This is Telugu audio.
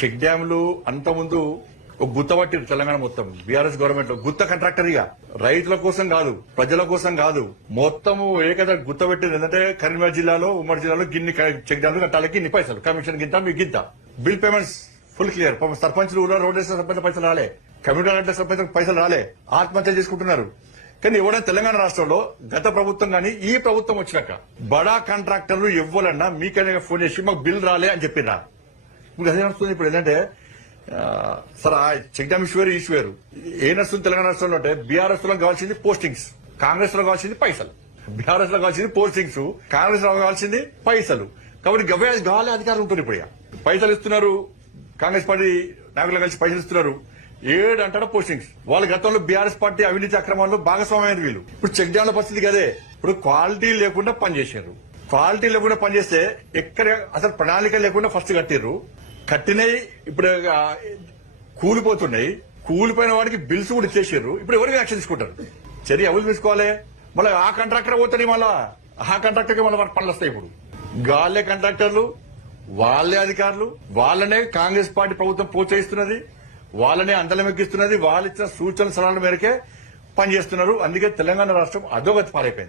చెక్ డ్యాంలు అంత ముందు ఒక గుత్త పట్టిరు తెలంగాణ మొత్తం బీఆర్ఎస్ గవర్నమెంట్ లో గుత్త కాంట్రాక్టర్ గా రైతుల కోసం కాదు ప్రజల కోసం కాదు మొత్తము ఏకదా గుత్త పెట్టింది. ఏంటంటే కరీంనగర్ జిల్లాలో ఉమ్మడి జిల్లాలో గిన్ని చెక్ డ్యాంలు కట్టాలి, గిన్ని పైసలు కమిషన్ గింత మీకు గింత బిల్ పేమెంట్స్ ఫుల్ క్లియర్. సర్పంచ్లు ఊళ్ళో రోడ్ వేసిన సర్పంచ్ పైసలు రాలే, కమ్యూనిటీ సర్పంచ్ పైసలు రాలే, ఆత్మహత్య చేసుకుంటున్నారు. కానీ ఎవరైనా తెలంగాణ రాష్ట్రంలో గత ప్రభుత్వం గానీ ఈ ప్రభుత్వం వచ్చినాక బడా కాంట్రాక్టర్లు ఎవ్వాలన్నా మీకైనా ఫోన్ చేసి మాకు బిల్ రాలే అని చెప్పిరా. ఇప్పుడు అదే నడుస్తుంది. ఇప్పుడు ఏంటంటే సరే చెక్ డ్యామ్ ఇష్యూ వేరు ఏ నడుస్తుంది తెలంగాణ రాష్ట్రంలో అంటే బీఆర్ఎస్ లో కావాల్సింది పోస్టింగ్స్, కాంగ్రెస్ లో కావాల్సింది పైసలు. బీఆర్ఎస్ లో కావాల్సింది పోస్టింగ్స్, కాంగ్రెస్ లో కావాల్సింది పైసలు. కాబట్టి గవే కావాలి అధికారులు ఉంటుంది. ఇప్పుడు పైసలు ఇస్తున్నారు, కాంగ్రెస్ పార్టీ నాయకులు కలిసి పైసలు ఇస్తున్నారు. 7 అంటాడు పోస్టింగ్స్. వాళ్ళ గతంలో బీఆర్ఎస్ పార్టీ అవినీతి అక్రమాల్లో భాగస్వామ్యమైన వీళ్ళు. ఇప్పుడు చెక్ డ్యాంల పరిస్థితి కదే. ఇప్పుడు క్వాలిటీ లేకుండా పనిచేశారు. క్వాలిటీ లేకుండా పనిచేస్తే ఎక్కడ అసలు ప్రణాళిక లేకుండా ఫస్ట్ కట్టిర్రు. కట్టినవి ఇప్పుడు కూలిపోతున్నాయి. కూలిపోయిన వాడికి బిల్స్ కూడా ఇచ్చేసారు. ఇప్పుడు ఎవరికి యాక్షన్ తీసుకుంటారు? చర్య ఎవరు తీసుకోవాలి? మళ్ళీ ఆ కాంట్రాక్టర్ పోతాడు, మళ్ళా ఆ కాంట్రాక్టర్కి మళ్ళీ పనులు వస్తాయి. ఇప్పుడు గాలే కాంట్రాక్టర్లు, వాళ్ళే అధికారులు, వాళ్ళనే కాంగ్రెస్ పార్టీ ప్రభుత్వం ప్రోత్సహిస్తున్నది, వాళ్ళనే అందలం ఎక్కిస్తున్నది, వాళ్ళు ఇచ్చిన సూచన సలహాల మేరకే పనిచేస్తున్నారు. అందుకే తెలంగాణ రాష్ట్రం అధోగతి పాలైపోయింది.